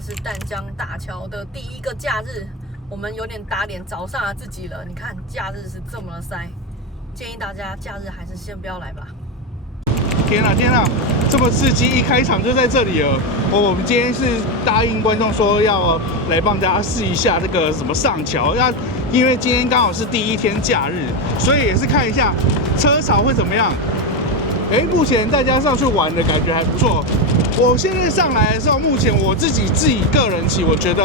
這是淡江大橋的第一個假日，我們有點打臉早上的自己了。你看假日是這麼的塞，建議大家假日還是先不要來吧。天啊天啊，這麼刺激！一開場就在這裡了。我們今天是答應觀眾說要來幫大家試一下這個什麼上橋，因為今天剛好是第一天假日，所以也是看一下車潮會怎麼樣。目前大家上去玩的感覺還不錯。我現在上來的時候，目前我自己個人騎，我覺得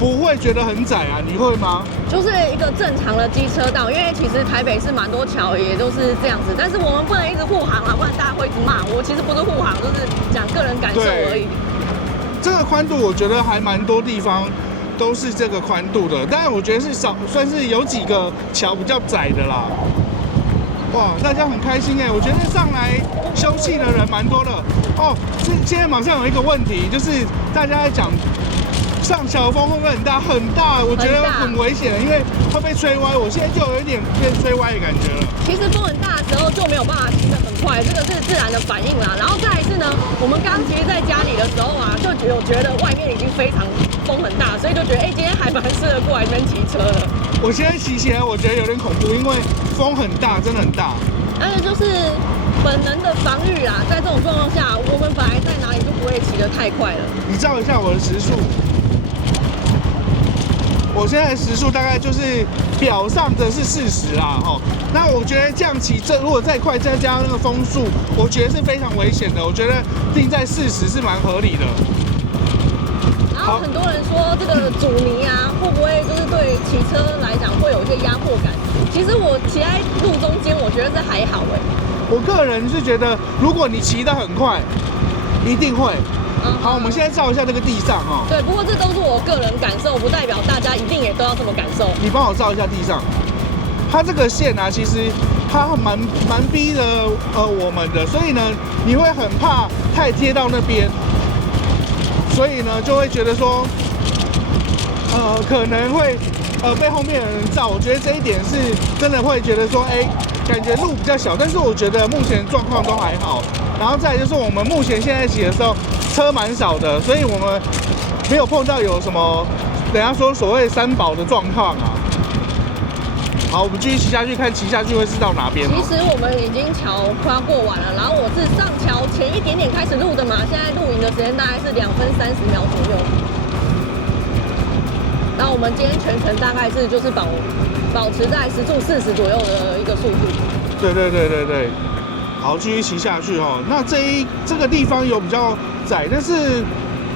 不會覺得很窄啊，你會嗎？就是一個正常的機車道，因為其實台北是蠻多橋也都是這樣子，但是我们不能一直護航啊，不然大家會一直罵我。其實不是護航，就是講個人感受而已。這個寬度我覺得還蠻多地方都是這個寬度的，但是我覺得是算是有幾個橋比較窄的啦。哇，大家很開心哎！我覺得上來休憩的人蠻多的哦。现在馬上有一個問題，就是大家在講上橋風會不會很大？很大，我覺得很危險，因為會被吹歪。我現在就有一點被吹歪的感覺了。其實風很大的時候就沒有辦法騎得很快，這個是自然的反應啦。然後再來是呢，我們剛其實在家裡的時候啊，就有覺得外面已經非常風很大，所以就覺得今天還蠻適合過來這邊騎車的。我現在骑起來我覺得有點恐怖，因為風很大，真的很大。那个就是本能的防禦啦，在這種狀況下，我們本來在哪裡就不會騎得太快了。你照一下我的時速，我現在的時速大概就是表上的是40啦，那我覺得這樣騎，如果再快再加上那個風速，我覺得是非常危險的。我覺得定在40是蠻合理的。然後很多人說這個阻尼啊，會不會就是對騎車來講會有一些壓迫感？其實我騎在路中間，我覺得這還好哎。我個人是覺得，如果你騎得很快，一定會。好，我們現在照一下這個地上哦。對，不過這都是我個人感受，不代表大家一定也都要這麼感受。你幫我照一下地上，它這個線啊，其實它蠻逼的我們的，所以呢，你會很怕太貼到那邊。所以呢，就會覺得說，可能會被後面的人照。我覺得這一點是真的會覺得說，感覺路比較小，但是我覺得目前狀況都還好。然後再來就是我們目前現在騎的時候車蠻少的，所以我們沒有碰到有什麼人家說所謂三寶的狀況啊。好，我們繼續騎下去，看騎下去會是到哪邊。其實我們已經橋快要過完了，然後我是上橋前一點點開始錄的嘛，現在錄影的時間大概是2分30秒左右。然後我們今天全程大概是就是保持在時速40左右的一個速度。對。好，繼續騎下去哦。那這個地方有比較窄，但是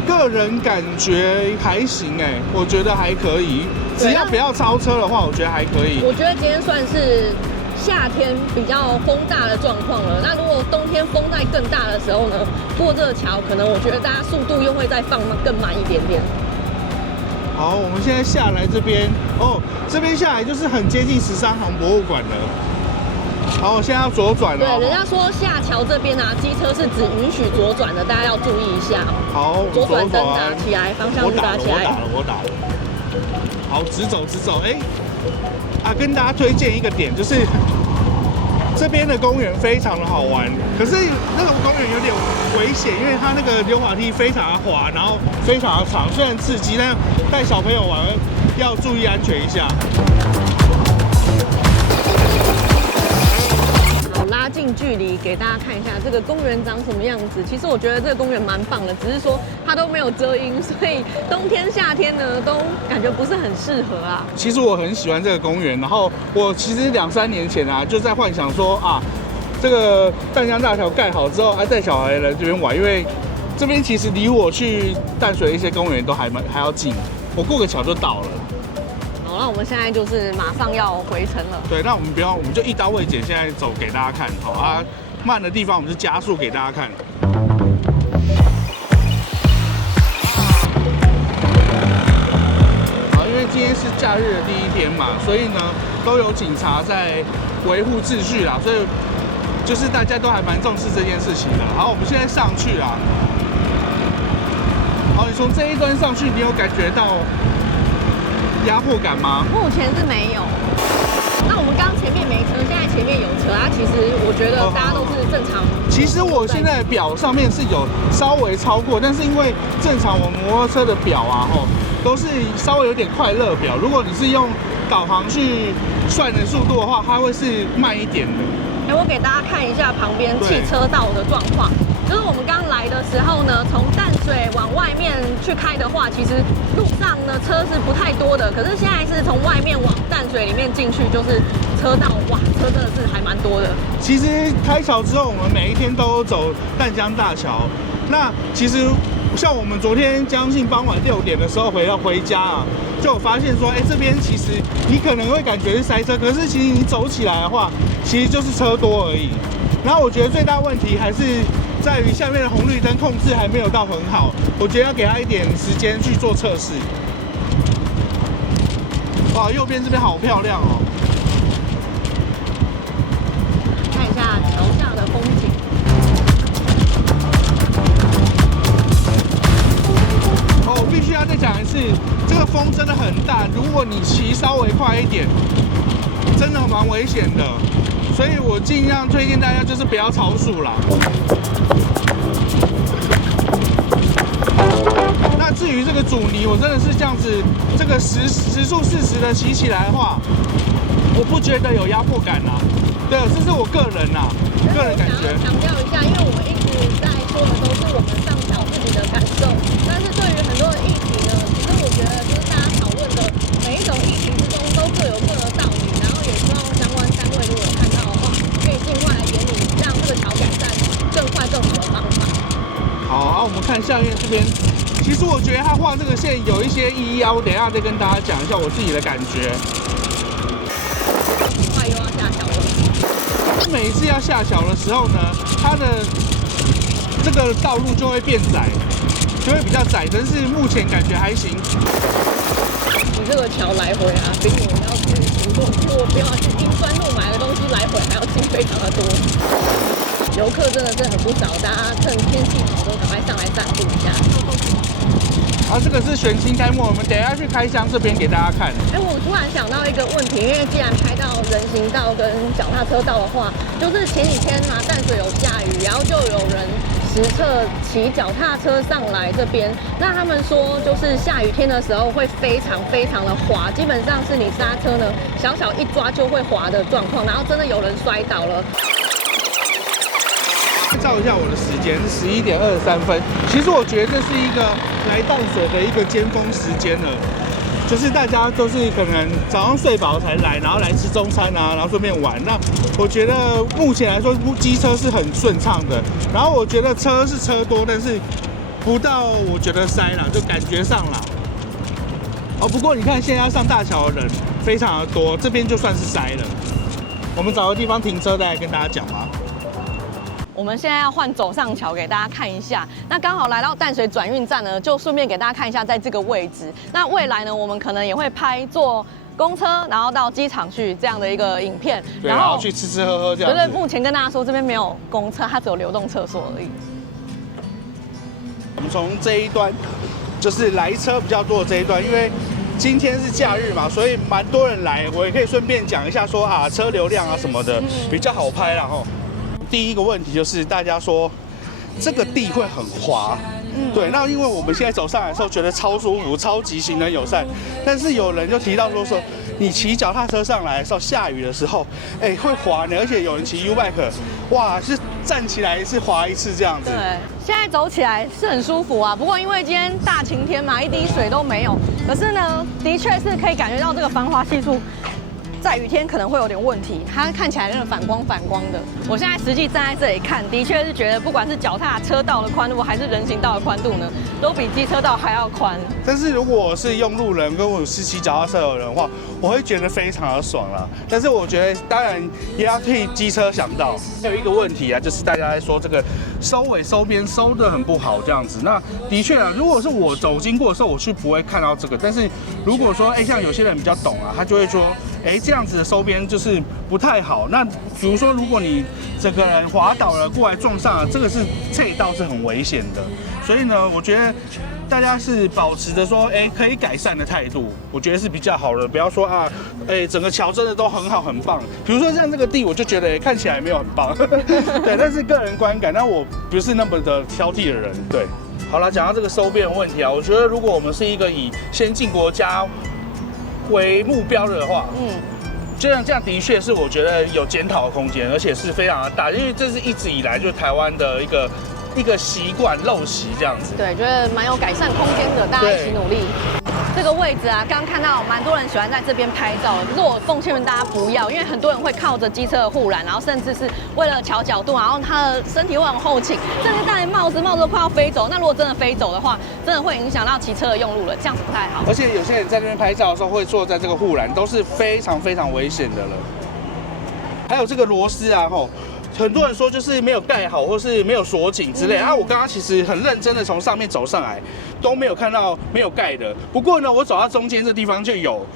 個人感覺還行我覺得還可以。只要不要超車的話，我覺得還可以。我覺得今天算是夏天比較風大的狀況了。那如果冬天風再更大的時候呢，過這個橋，可能我覺得大家速度又會再放更慢一點點。好，我們現在下來這邊哦，這邊下來就是很接近13行博物館了。好，我現在要左轉了。對，人家說下橋這邊啊，機車是只允許左轉的，大家要注意一下。好，左轉燈打起來，方向燈打起來。我打了。好，直走。跟大家推薦一個點，就是這邊的公園非常的好玩，可是那個公園有點危險，因為它那個溜滑梯非常的滑，然後非常的長，雖然刺激，但帶小朋友玩要注意安全一下。拉近距離給大家看一下這個公園長什麼樣子。其實我覺得這個公園蠻棒的，只是說它都沒有遮陰，所以冬天夏天呢都感覺不是很適合啊。其實我很喜歡這個公園，然後我其實2、3年前啊就在幻想說啊，這個淡江大橋蓋好之後，帶小孩來這邊玩，因為這邊其實離我去淡水的一些公園都還要近，我過個橋就到了。那我們現在就是馬上要回程了。對，那我們不要，我們就一刀未剪，現在走給大家看。好啊，慢的地方我們就加速給大家看。好，因為今天是假日的第一天嘛，所以呢都有警察在維護秩序啦，所以就是大家都還蠻重視這件事情的。好，我們現在上去啦。好，你從這一端上去，你有感覺到壓迫感嗎？目前是沒有。那我們剛前面沒車，現在前面有車啊。其實我覺得大家都是正常。其實我現在表上面是有稍微超過，但是因為正常我摩托車的表啊，都是稍微有點快樂表。如果你是用導航去算的速度的話，它會是慢一點的。我給大家看一下旁邊汽車道的狀況。就是我們剛來的時候呢，從淡水往外面去開的話，其實路上呢車是不太多的。可是現在是從外面往淡水裡面進去，就是車道，哇，車真的是還蠻多的。其實開橋之后，我们每一天都走淡江大橋。那其實像我們昨天將近傍晚6點的時候回家啊，就有發現說，這邊其實你可能會感覺是塞車，可是其實你走起來的話，其實就是車多而已。然後我覺得最大問題還是在於下面的紅綠燈控制還沒有到很好，我覺得要給他一點時間去做測試。哇，右邊這邊好漂亮哦！看一下橋下的風景。哦，我必須要再講一次，這個風真的很大，如果你騎稍微快一點，真的蠻危險的。所以我盡量推薦大家就是不要超速啦。那至於這個阻尼，我真的是這樣子，這個時速40的騎起來的話，我不覺得有壓迫感啦。对，这是我個人啦，個人感覺。強調一下，因為我們一直在說的都是我們上橋自己的感受，但是對於很多的議題呢，其實我覺得就是大家討論的每一種議題之中都各有各的道理，然後也希望相關單位如果有看到的話，可以盡快來研擬讓這個橋改善更快更好的方法。好，我們看下面這邊，其實我覺得他畫這個線有一些意義啊，我等一下再跟大家講一下我自己的感覺。很快又要下橋了。每一次要下橋的時候呢，它的這個道路就會變窄，就會比較窄，但是目前感覺還行。你這個橋來回啊，比我們要去如果不要去金磚路買的東西來回還要近非常的多。遊客真的是很不少，大家趁天氣好都趕快上來散步一下。這個是玄清開幕，我們等一下去開箱這邊給大家看。我突然想到一個問題，因為既然開到人行道跟腳踏車道的話，就是前幾天嘛，淡水有下雨，然後就有人實測騎腳踏車上來這邊，那他們說就是下雨天的時候會非常非常的滑，基本上是你剎車呢小小一抓就會滑的狀況，然後真的有人摔倒了。照一下我的時間是11點23分，其實我覺得這是一個來淡水的一個尖峰時間了，就是大家都是可能早上睡飽才來，然後來吃中餐啊，然後順便玩。那我覺得目前來說，機車是很順暢的，然後我覺得車是車多，但是不到我覺得塞啦，就感覺上啦。不過你看現在要上大橋的人非常的多，這邊就算是塞了。我們找個地方停車再來跟大家講吧。我們現在要換走上橋給大家看一下，那剛好來到淡水轉運站呢，就順便給大家看一下在這個位置。那未來呢，我們可能也會拍坐公車，然後到機場去這樣的一個影片，然後去吃吃喝喝這樣。對，目前跟大家說這邊沒有公車，它只有流動廁所而已。我們從這一端，就是來車比較多的這一段，因為今天是假日嘛，所以蠻多人來，我也可以順便講一下說車流量啊什麼的比較好拍啦齁。第一個問題就是大家說這個地會很滑，對，那因為我們現在走上來的時候覺得超舒服，超級行人友善，但是有人就提到說你騎腳踏車上來的時候，下雨的時候，會滑呢，而且有人騎 U-Bike， 哇，是站起來是滑一次這樣子。對，現在走起來是很舒服啊，不過因為今天大晴天嘛，一滴水都沒有，可是呢，的確是可以感覺到這個防滑係數在雨天可能會有點問題，它看起來那個反光的。我現在實際站在這裡看，的確是覺得不管是腳踏車道的寬度還是人行道的寬度呢，都比機車道還要寬。但是如果我是用路人跟我是騎腳踏車的人的話，我會覺得非常的爽啦。但是我覺得當然也要替機車想到。還有一個問題啊，就是大家在說這個收尾收邊收得很不好這樣子。那的確啊，如果是我走經過的時候，我是不會看到這個。但是如果說像有些人比較懂啊，他就會說這樣子的收邊就是不太好。那比如說，如果你整個人滑倒了，過來撞上了，這個是側道是很危險的。所以呢，我覺得大家是保持着說，可以改善的態度，我覺得是比較好的。不要說啊，整個橋真的都很好很棒。比如說像這個地，我就覺得看起來沒有很棒，對，但是個人觀感，那我不是那麼的挑剔的人，對。好了，講到這個收編的問題啊，我覺得如果我們是一個以先進國家為目標的話，這樣的確是我覺得有檢討的空間，而且是非常的大，因為這是一直以來就台灣的一個習慣陋習這樣子。對，覺得蠻有改善空間的，大家一起努力。這個位置啊，剛看到蠻多人喜歡在這邊拍照的，可是我奉勸大家不要，因為很多人會靠着機車的護欄，然後甚至是為了調角度，然後他的身體會很後傾，甚至戴帽子都快要飛走。那如果真的飛走的話，真的会影響到騎車的用路了，這樣子不太好。而且有些人在這邊拍照的時候會坐在這個護欄，都是非常非常危險的了。還有這個螺絲啊，很多人說就是沒有蓋好，或是沒有鎖緊之類。我剛剛其實很認真的從上面走上來，都沒有看到沒有蓋的。不過呢，我走到中間這地方就有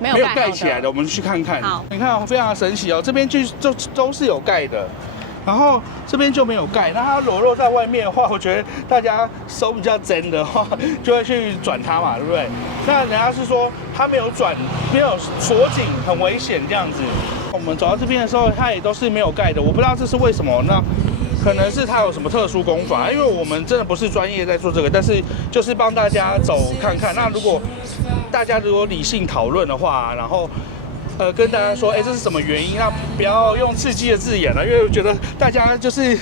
沒有蓋起來的，我們去看看。好，你看非常神奇哦，這邊就都是有蓋的，然後這邊就沒有蓋。那它裸露在外面的話，我覺得大家手比較真的話，就會去轉它嘛，對不对？那人家是說它沒有轉，沒有鎖緊，很危險這樣子。我們走到這邊的時候，它也都是沒有蓋的，我不知道這是為什麼。那可能是它有什麼特殊工法，因為我們真的不是專業在做這個，但是就是幫大家走看看。那如果大家理性討論的話，然後跟大家說，這是什麼原因？那不要用刺激的字眼了，因為我覺得大家就是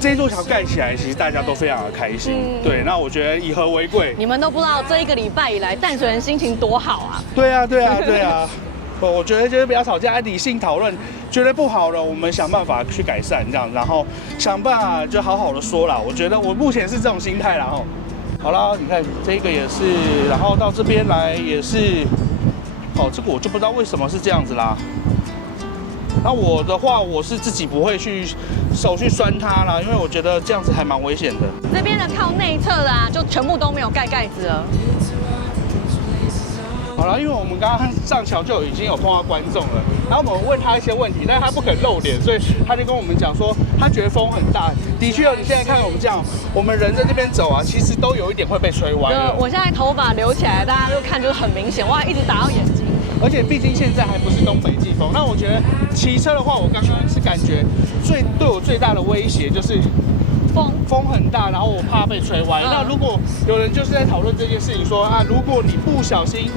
這座橋蓋起來，其實大家都非常的開心。對，那我覺得以和為貴。你們都不知道這一個禮拜以來，淡水人心情多好啊！對啊。我覺得就是不要吵架，理性討論，覺得不好的，我們想辦法去改善，這樣，然後想辦法就好好的說啦。我覺得我目前是這種心態啦。好啦，你看這個也是，然後到這邊來也是，這個我就不知道為什麼是這樣子啦。那我的話，我是自己不會去手去拴它啦，因為我覺得這樣子還蠻危險的。這邊的靠內側的啊，就全部都沒有蓋蓋子了。好了，因為我們剛剛上橋就已經有碰到觀眾了，然後我們問他一些問題，但是他不肯露臉，所以他就跟我們講說，他覺得風很大。的確哦，你現在看我們這樣，我們人在這邊走啊，其實都有一點會被吹歪了。我現在頭髮留起來，大家就看就是很明顯，哇，一直打到眼睛。而且畢竟現在還不是東北季風，那我覺得騎車的話，我剛剛是感覺對我最大的威脅就是風很大，然後我怕被吹歪。那如果有人就是在討論這件事情說啊，如果你不小心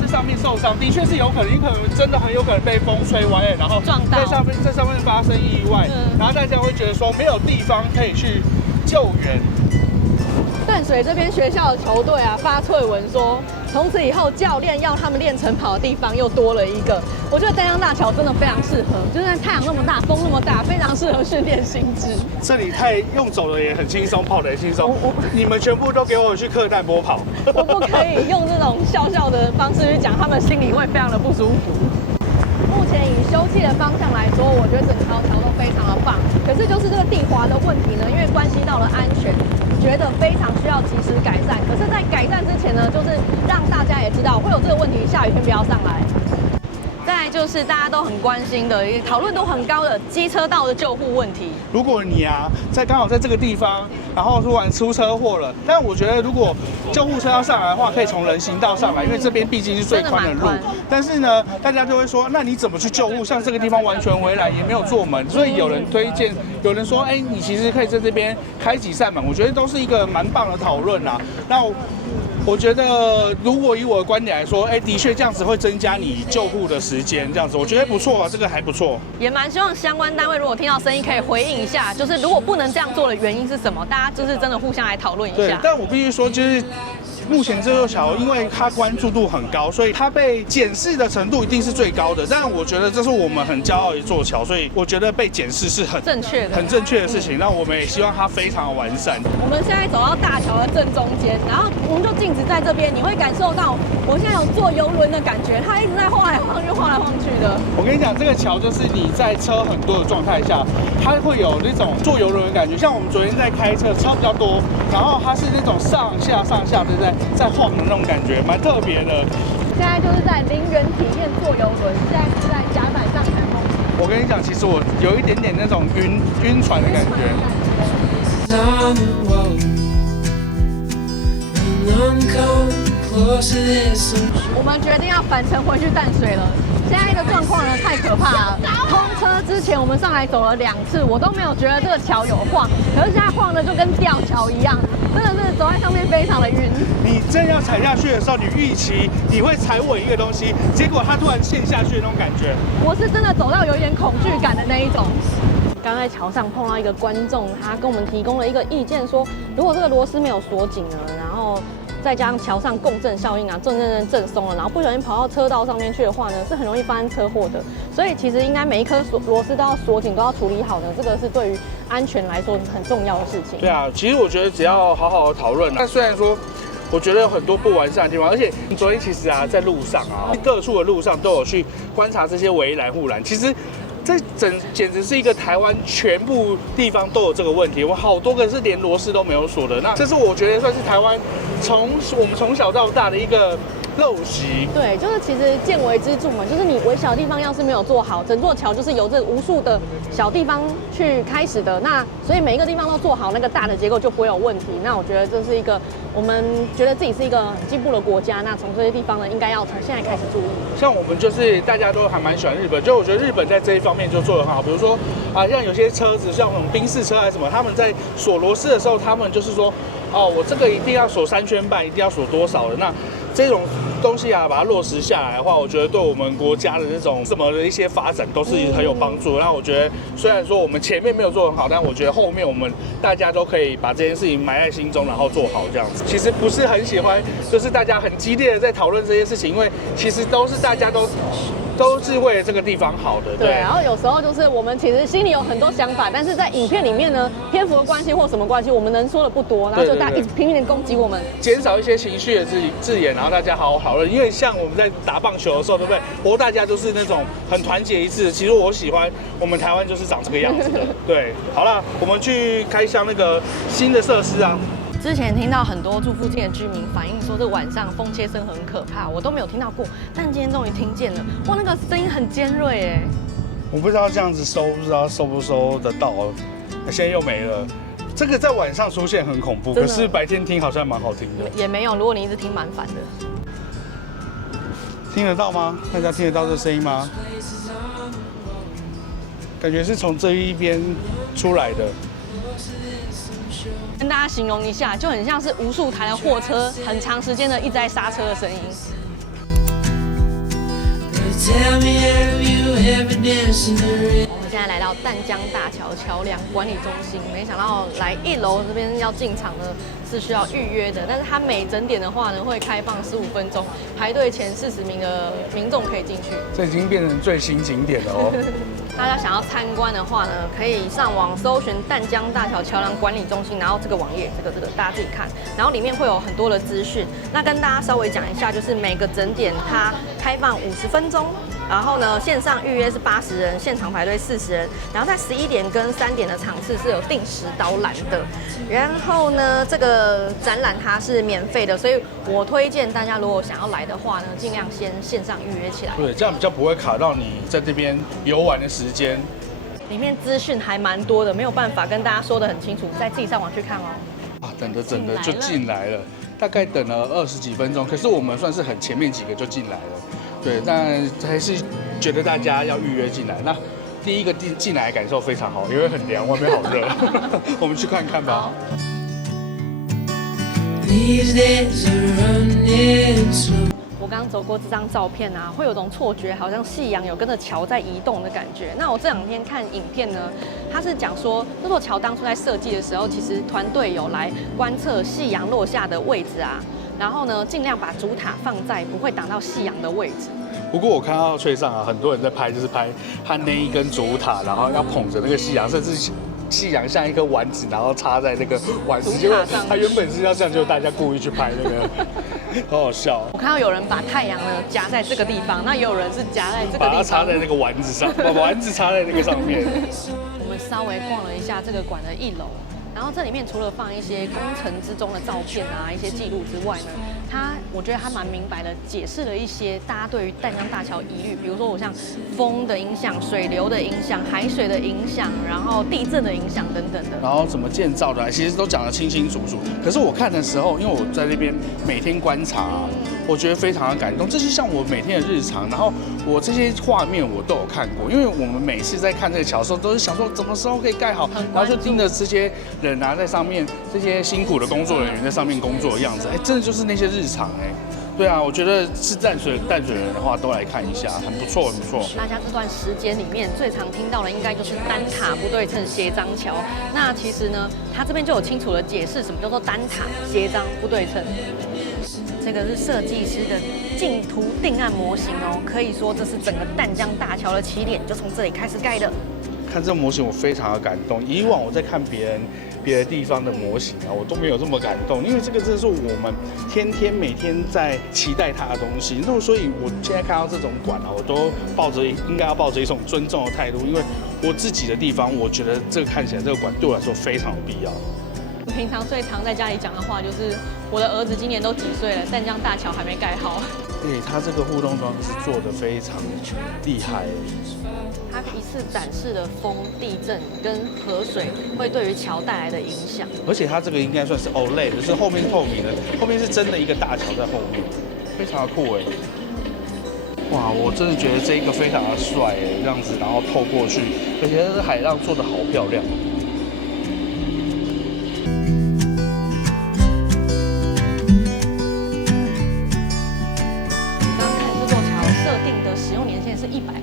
这上面受傷，的確是有可能，你可能真的很有可能被風吹歪，然後撞到在上面發生意外，然後大家會覺得說沒有地方可以去救援。淡水這邊學校的球隊啊，發脆文說，從此以後教練要他們練晨跑的地方又多了一個。我覺得丹陽大橋真的非常適合，就是太陽那麼大，風那麼大，非常適合訓練心智。這裡太用走的也很輕鬆，跑的也輕鬆。你們全部都給我去客淡坡跑。我不可以用這種笑笑的方式去講，他們心裡會非常的不舒服。目前以休憩的方向來說，我覺得整條橋都非常的棒。可是就是这個地滑的問題呢，因為關係到了安全，覺得非常需要及時改善。可是，在改善之前呢，就是讓大家也知道會有這個問題，下雨天不要上來。再來就是大家都很關心的，討論都很高的機車道的救護問題。如果你剛好在這個地方，然後突然出車禍了，但我覺得如果救護車要上來的話，可以從人行道上來，因為這邊畢竟是最寬的路。但是呢，大家就會說，那你怎麼去救護？像這個地方完全圍欄，也沒有做門，所以有人推薦，有人說，你其實可以在這邊開幾扇門。我覺得都是一個蠻棒的討論啦。那我覺得，如果以我的觀點來說，的確這樣子會增加你救護的時間，這樣子我覺得不錯啊，這個還不錯。也蠻希望相關單位如果聽到聲音可以回應一下，就是如果不能這樣做的原因是什麼，大家就是真的互相來討論一下。對，但我必須說，就是目前這座橋，因為它關注度很高，所以它被檢視的程度一定是最高的。但我覺得這是我們很驕傲的一座橋，所以我覺得被檢視是很正確的、很正確的事情。那我們也希望它非常的完善。我們現在走到大橋的正中間，然後我們就靜止在這邊，你會感受到我現在有坐遊輪的感覺，它一直在晃來晃去、晃來晃去的。我跟你講，這個橋就是你在車很多的狀態下，它會有那種坐遊輪的感覺。像我們昨天在開車，車比較多，然後它是那種上下、对不对？在晃的那種感觉，蠻特別的。現在就是在林園體驗坐遊輪，現在是在甲板上看風景。我跟你講，其實我有一點點那種暈船的感覺。我們決定要返程回去淡水了。現在的狀況呢太可怕了。通車之前我們上來走了2次，我都沒有覺得這個橋有晃，可是現在晃的就跟吊橋一樣，真的是走在上面非常的暈。你正要踩下去的時候，你預期你會踩穩一個東西，結果它突然陷下去的那種感覺。我是真的走到有一點恐懼感的那一種。剛在橋上碰到一個觀眾，他跟我們提供了一個意見，說如果這個螺絲沒有鎖緊呢，然後再加上橋上共振效應啊，正鬆了，然後不小心跑到車道上面去的話呢，是很容易發生車禍的。所以其實應該每一顆螺絲都要鎖緊，都要處理好的，這個是对於安全來說很重要的事情。对啊，其實我覺得只要好好的討論，那雖然說我覺得有很多不完善的地方，而且昨天其實啊，在路上啊，各處的路上都有去觀察這些圍欄護欄，其實。這簡直是一個台灣全部地方都有這個問題，我好多個是連螺絲都沒有鎖的。那這是我覺得算是台灣我們從小到大的一個陋習。对，就是其實見微知著嘛，就是你微小的地方要是沒有做好，整座橋就是由這無數的小地方去開始的。那所以每一個地方都做好，那個大的結構就不會有問題。那我覺得這是一個我們覺得自己是一個很進步的國家。那從這些地方呢，應該要從現在開始注意。像我們就是大家都還蠻喜歡日本，就我覺得日本在這一方面就做得很好。比如說像有些車子，像什麼賓士車還是什麼，他們在鎖螺絲的時候，他們就是說，我這個一定要鎖3圈半，一定要鎖多少的。那這種東西啊，把它落實下來的話，我覺得對我們國家的這種什麼的一些發展都是很有幫助。那我覺得雖然說我們前面沒有做得很好，但我覺得後面我們大家都可以把這件事情埋在心中，然後做好這樣子。其實不是很喜歡，就是大家很激烈的在討論這些事情，因為其實都是大家都是為了這個地方好的。對，然後有時候就是我們其實心裡有很多想法，但是在影片裡面呢，篇幅的關係或什麼關係，我們能說的不多，然後就大家一直拼命的攻擊我們，減少一些情緒的字眼，然後大家好好討論。因為像我們在打棒球的時候，对不對？大家都是那種很團結一致。其實我喜歡我們台灣就是長這個樣子的。對，好了，我們去開箱那個新的設施啊。之前聽到很多住附近的居民反映說，這晚上風切聲很可怕，我都沒有聽到過，但今天終於聽見了。哇，那個聲音很尖銳哎！我不知道這樣子收，不知道收不收得到，現在又沒了。這個在晚上出現很恐怖，可是白天聽好像蠻好聽的。也沒有，如果你一直聽蠻煩的。聽得到嗎？大家聽得到這聲音嗎？感覺是從這一邊出來的。跟大家形容一下，就很像是無數台的貨車很長時間的一直在剎車的聲音。我们现在来到淡江大橋橋梁管理中心，沒想到來1樓這邊要進場呢是需要預約的，但是它每整點的話呢會開放15分鐘，排隊前40名的民眾可以進去。這已經變成最新景點了哦。大家想要參觀的話呢，可以上網搜尋淡江大橋橋梁管理中心，然後這個網頁，這個大家自己看，然後裡面會有很多的資訊。那跟大家稍微講一下，就是每個整點它開放50分鐘，然後呢線上預約是80人，現場排隊40人，然後在11點跟3點的場次是有定時導覽的。然後呢，這個展覽它是免費的，所以我推薦大家如果想要來的話呢，盡量先線上預約起來。對，這樣比較不會卡到你在這邊遊玩的時間。裡面資訊還蠻多的，沒有辦法跟大家說得很清楚，再自己上網去看哦。等着就進來了，大概等了20幾分鐘，可是我們算是很前面幾個就進來了。對，但還是覺得大家要預約進來。那第一個進來的感受非常好，因為很涼，外面好熱。我們去看看吧。我剛走過這張照片啊，會有種錯覺，好像夕陽有跟着橋在移動的感覺。那我這2天看影片呢，他是講說這座橋當初在設計的時候，其實團隊有來觀測夕陽落下的位置啊，然後呢，盡量把主塔放在不會擋到夕陽的位置。不過我看到翠上啊，很多人在拍，就是拍他那一根主塔，然後要捧着那個夕陽，甚至夕陽像一顆丸子，然後插在那個丸子，結果他原本是要這樣，就大家故意去拍那個，好好笑。我看到有人把太陽呢夾在這個地方，那也有人是夾在這個地方，把它插在那個丸子上，把丸子插在那個上面。我們稍微逛了一下這個館的1樓。然後這裡面除了放一些工程之中的照片啊，一些記錄之外呢，我覺得他蠻明白的解釋了一些大家對於淡江大橋疑慮，比如說我像風的影響、水流的影響、海水的影響，然後地震的影響等等的。然後怎麼建造的，其實都講得清清楚楚。可是我看的時候，因為我在那邊每天觀察，我覺得非常的感動。這就像我每天的日常，然後我這些畫面我都有看過，因為我們每次在看這個橋的時候，都是想說什麼時候可以蓋好，然後就盯着這些人啊在上面，這些辛苦的工作人員在上面工作的樣子，真的就是那些日常对啊，我覺得是淡水人的話，都來看一下，很不錯，很不錯。大家這段時間裡面最常聽到的，應該就是單塔不對稱斜張橋。那其實呢，它這邊就有清楚的解釋什麼叫做單塔斜張不对稱。這個是設計師的競圖定案模型哦，可以說這是整個淡江大橋的起點，就從這裡開始蓋的。看這個模型，我非常的感動。以往我在看別的地方的模型啊，我都沒有這麼感動，因為這個真的是我們每天在期待它的東西。那所以我現在看到這種館啊，我都應該要抱着一種尊重的態度，因為我自己的地方，我覺得這個看起来这個館对我來說非常有必要。平常最常在家裡講的話就是，我的兒子今年都幾歲了，淡江大橋還沒蓋好。對，他這個互動裝是做得非常厲害。它一次展示了風、地震跟河水會對於橋帶來的影響。而且它這個應該算是 OLED， 就是後面是透明的，後面是真的一個大橋在後面，非常的酷哇，我真的覺得這一個非常的帥這樣子，然後透過去，而且這海浪做得好漂亮。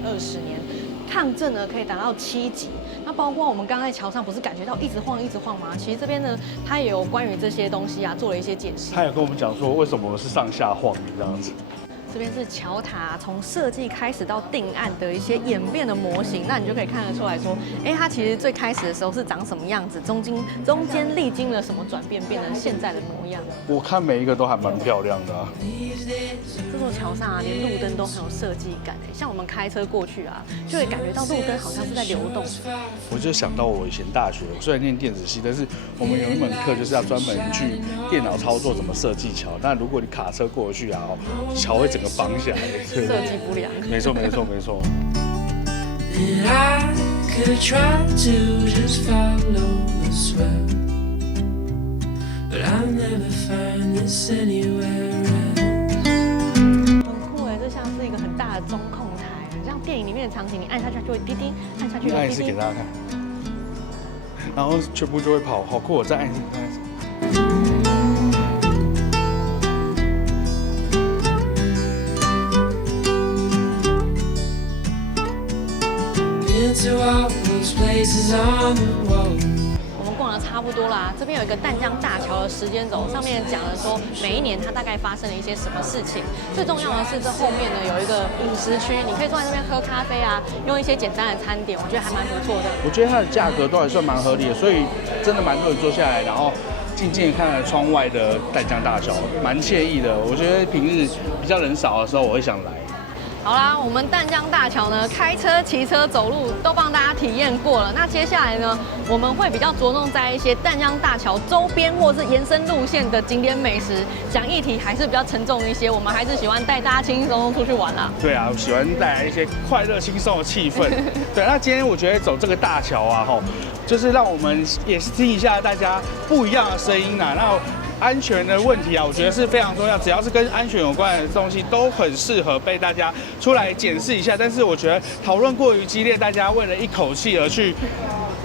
120年，抗震呢可以達到7級。那包括我們剛才橋上不是感覺到一直晃嗎？其實這邊呢，它也有關於這些東西啊做了一些解釋。他有跟我們講說，為什麼我們是上下晃這樣子。這邊是橋塔從設計開始到定案的一些演變的模型，那你就可以看得出來說，它其實最開始的時候是長什麼樣子，中間歷經了什麼轉變，變成現在的模樣。我看每一個都還蠻漂亮的啊。這座橋上啊，連路燈都很有設計感像我們開車過去啊，就會感覺到路燈好像是在流動。我就想到我以前大學，我雖然念電子系，但是我們有一門課就是要專門去電腦操作怎麼設計橋。那如果你卡車過去啊，橋會整個綁起來，設計不良。沒錯。这像是一個很大的中控台，像電影裡面的場景，你按下去就會滴滴，按下去就會滴滴。按一次給大家看，然後全部就會跑，好酷！我再按一次，差不多啦，這邊有一個淡江大橋的時間軸，上面講了說每一年它大概發生了一些什麼事情。最重要的是這後面呢有一個飲食區，你可以坐在那邊喝咖啡啊，用一些簡單的餐點，我覺得還蠻不錯的。我覺得它的價格都還算蠻合理的，所以真的蠻多人坐下來，然後靜靜的看着窗外的淡江大橋，蠻愜意的。我覺得平日比較人少的時候，我會想來。好啦，我們淡江大橋呢，開車、騎車、走路都幫大家體驗過了。那接下來呢，我們會比較着重在一些淡江大橋周邊或是延伸路線的景點美食。講議題還是比較沉重一些，我們還是喜歡帶大家輕輕鬆鬆出去玩啦。對啊，我喜歡帶來一些快樂輕鬆的氣氛。對，那今天我覺得走這個大橋啊，就是讓我們也是聽一下大家不一樣的聲音啦。那安全的問題啊，我覺得是非常重要。只要是跟安全有關的東西，都很適合被大家出來檢視一下。但是我覺得討論過於激烈，大家為了一口氣而去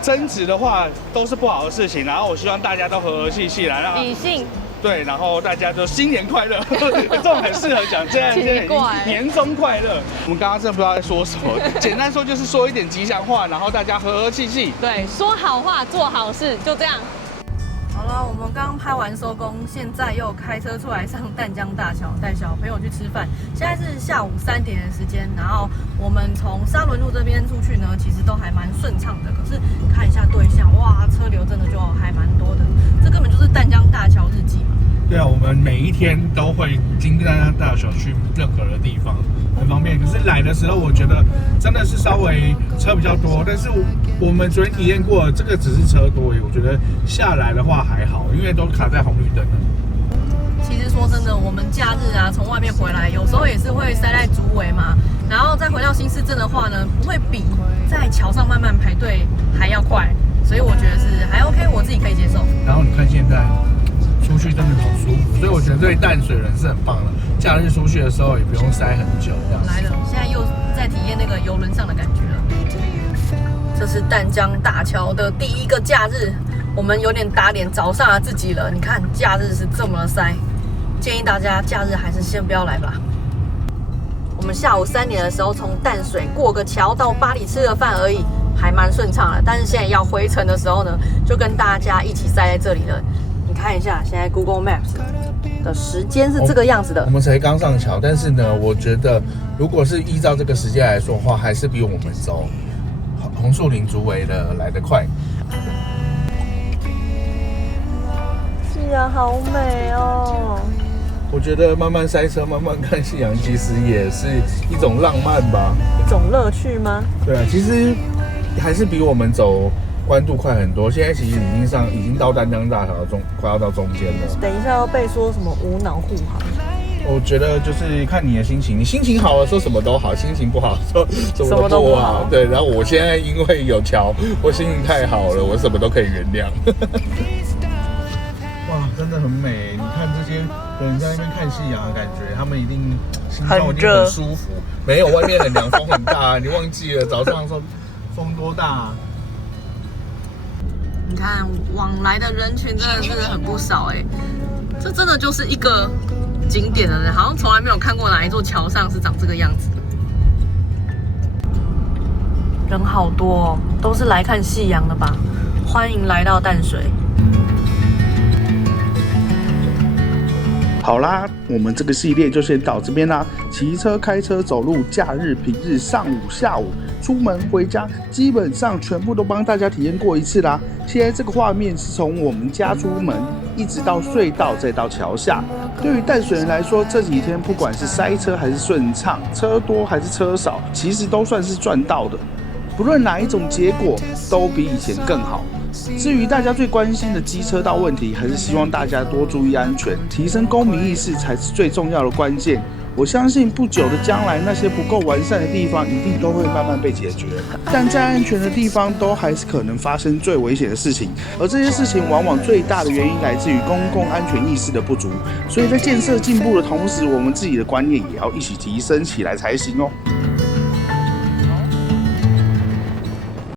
爭執的話，都是不好的事情。然後我希望大家都和和氣氣來，讓理性。對，然後大家就新年快樂，這種很適合講。現在年終快樂。我們剛剛真的不知道在說什麼，簡單說就是說一點吉祥話，然後大家和和氣氣。對，說好話，做好事，就這樣。好了，我們剛拍完收工，現在又開車出來上淡江大橋，帶小朋友去吃飯。現在是下午3點的時間，然後我們從沙崙路這邊出去呢，其實都還蠻順暢的。可是看一下對向，哇，車流真的就還蠻多的。這根本就是淡江大橋日記嘛。對啊，我們每一天都會經淡江大橋去任何的地方，很方便。可是來的時候，我覺得真的是稍微車比較多，但是我們昨天體驗過，這個只是車多而已。我覺得下來的話還好，因為都卡在紅綠燈了。其實說真的，我們假日啊，從外面回來，有時候也是會塞在竹圍嘛，然後再回到新市鎮的話呢，不會比在橋上慢慢排隊還要快，所以我覺得是還 OK， 我自己可以接受。然後你看現在出去真的好舒服，所以我覺得對淡水人是很棒的。假日出去的時候也不用塞很久。來了，現在又在體驗那個遊輪上的感覺了。這是淡江大橋的第一個假日，我們有點打臉早上的自己了。你看假日是這麼的塞，建議大家假日還是先不要來吧。我們下午3點的時候從淡水過個橋到八里吃個飯而已，還蠻順暢的。但是現在要回程的時候呢，就跟大家一起塞在這裡了。你看一下，現在 Google Maps 的時間是這個樣子的。我們才剛上橋，但是呢，我覺得如果是依照這個時間來說的話，還是比我們走紅樹林竹圍的來得快。夕陽好美哦！我覺得慢慢塞車，慢慢看夕陽，其實也是一種浪漫吧，一種樂趣嗎？对啊，其實還是比我們走關渡快很多。現在其實已經到淡江大橋快要到中間了。等一下要被說什麼無腦護航？我覺得就是看你的心情，你心情好的時候什麼都好，心情不好的時候什麼都不好。对，然後我現在因為有橋，我心情太好了，我什麼都可以原諒。哇，真的很美！你看這些人在那邊看夕陽的感覺，他們一定心中一定很舒服。沒有，外面很涼，風很大，你忘記了早上的時候風多大？你看往來的人群真的是很不少哎，這真的就是一個景點的人，好像從來沒有看過哪一座橋上是長這個樣子。人好多哦，都是來看夕陽的吧？歡迎來到淡水。好啦，我們這個系列就先到這邊啦。騎車、開車、走路，假日、平日、上午、下午，出門回家，基本上全部都幫大家體驗過一次啦。現在這個畫面是從我們家出門，一直到隧道，再到橋下。對於淡水人來說，這幾天不管是塞車還是順暢，車多還是車少，其實都算是賺到的。不論哪一種結果，都比以前更好。至於大家最關心的機車道問題，還是希望大家多注意安全，提升公民意識才是最重要的關鍵。我相信不久的將來，那些不夠完善的地方一定都會慢慢被解決。但再安全的地方，都還是可能發生最危險的事情，而這些事情往往最大的原因來自於公共安全意識的不足。所以在建設進步的同時，我們自己的觀念也要一起提升起來才行哦。